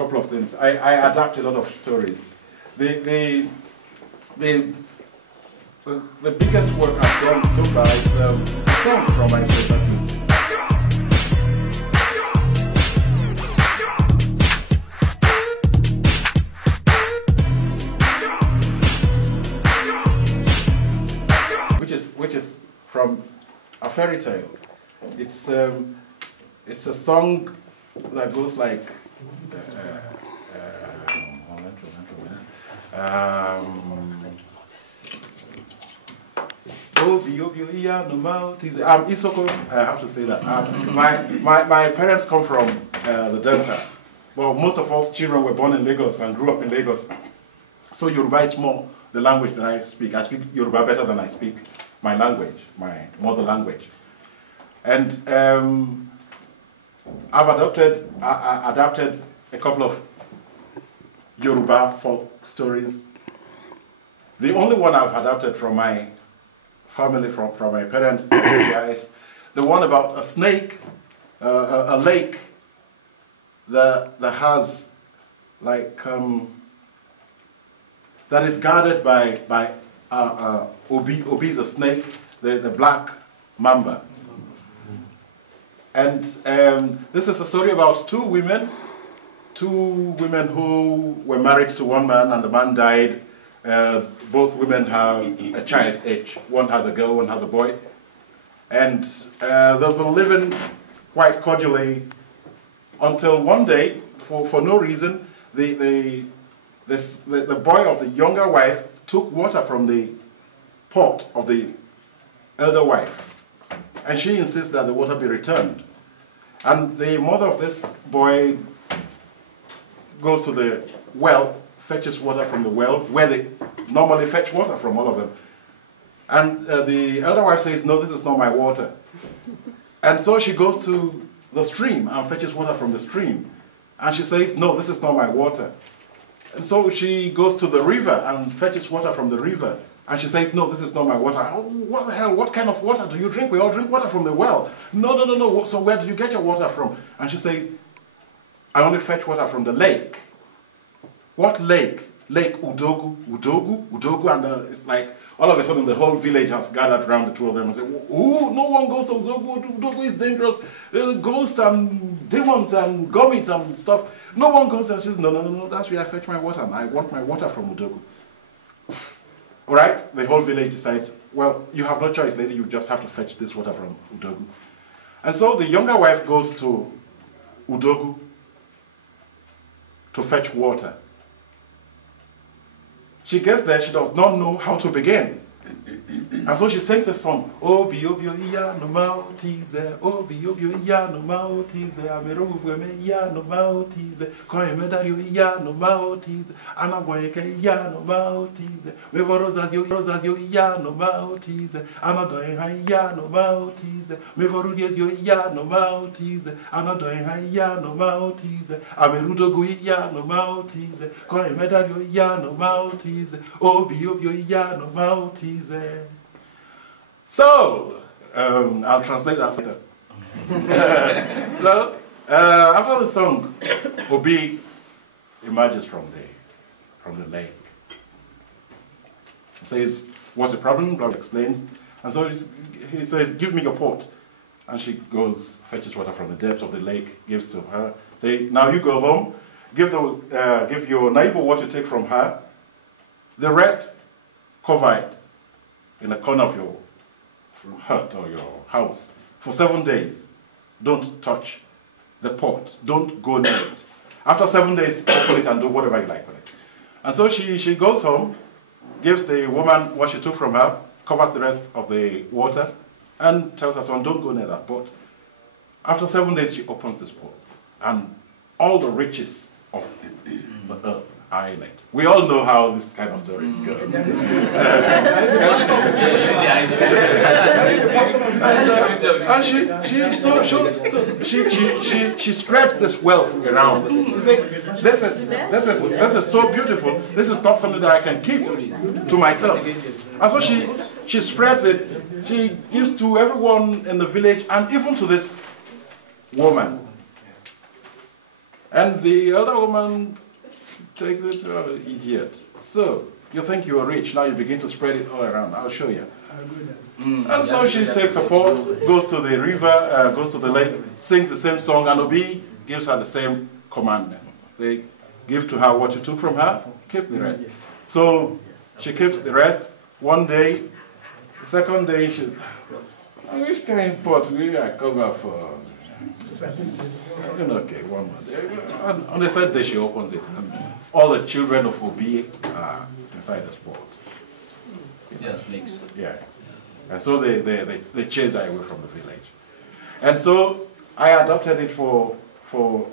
couple of things. I adapt a lot of stories. The biggest work I've done so far is a song from my present. Which is from a fairy tale. It's a song that goes like Isoko, I have to say that. My parents come from the Delta. Well, most of us children were born in Lagos and grew up in Lagos. So Yoruba is more the language that I speak. I speak Yoruba better than I speak my language, my mother language. And I've adapted a couple of Yoruba folk stories. The only one I've adapted from my family, from my parents, is the one about a snake, a lake that has like that is guarded by Obi is a snake, the black mamba. And this is a story about two women who were married to one man, and the man died. Both women have a child each. One has a girl, one has a boy. And they've been living quite cordially until one day, for no reason, the boy of the younger wife took water from the pot of the elder wife, and she insists that the water be returned. And the mother of this boy goes to the well, fetches water from the well, where they normally fetch water from, all of them. And the elder wife says, no, this is not my water. And so she goes to the stream and fetches water from the stream. And she says, no, this is not my water. And so she goes to the river and fetches water from the river. And she says, no, this is not my water. Oh, what the hell? What kind of water do you drink? We all drink water from the well. No. So where do you get your water from? And she says, I only fetch water from the lake. What lake? Lake Udogu. And it's like, all of a sudden the whole village has gathered around the two of them and say, oh, no one goes to Udogu. Udogu is dangerous. Ghosts and demons and gummies and stuff. No one goes there. She says, no, that's where I fetch my water. And I want my water from Udogu. All right, the whole village decides, well, you have no choice, lady, you just have to fetch this water from Udogu. And so the younger wife goes to Udogu to fetch water. She gets there, she does not know how to begin. And so she sings the song, Obi iya no mautize, Obi iya no mautize, Amerovu iya no mautize, Koye medario iya no mautize, Anaboyeke iya no mautize, Mevorozas yo iya no mautize, Anadoenha iya no mautize, Mevorudies yo iya no mautize, Anadoenha iya no mautize, Amerudogu iya no mautize, Koye medario iya no mautize, Obi iya no mautize. So, I'll translate that later. So, after the song, Obi emerges from the lake. He says, what's the problem? Blood explains. And so he says, give me your pot. And she goes, fetches water from the depths of the lake, gives to her. Say, now you go home, give your neighbor what you take from her. The rest, cover it in a corner of your hut or your house for 7 days. Don't touch the pot. Don't go near it. After 7 days, open it and do whatever you like with it. And so she goes home, gives the woman what she took from her, covers the rest of the water, and tells her son, don't go near that pot. After 7 days, she opens this pot, and all the riches of the earth are in it. We all know how this kind of stories go. And she spreads this wealth around. She says, this is so beautiful. This is not something that I can keep to myself. And so she spreads it. She gives to everyone in the village, and even to this woman. And the elder woman takes it, oh, idiot. So, you think you are rich, now you begin to spread it all around. I'll show you. And so she takes a pot, goes to the river, goes to the lake, sings the same song, and Obi gives her the same commandment. Say, give to her what you took from her, keep the rest. So she keeps the rest. One day, the second day, she's, which kind of pot will I cover for? Okay, one more day. On the third day, she opens it, and all the children of Obi are inside the pot. Yeah, snakes. Yeah. And so they chased her away from the village. And so I adopted it for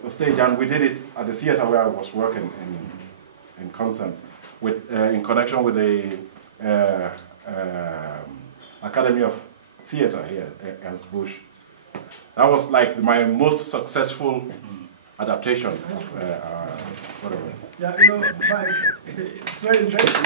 a stage, and we did it at the theater where I was working in Constance, with, in connection with the Academy of Theatre here, Ernst Busch. That was like my most successful adaptation of whatever. Yeah, you know, Mike, it's very interesting.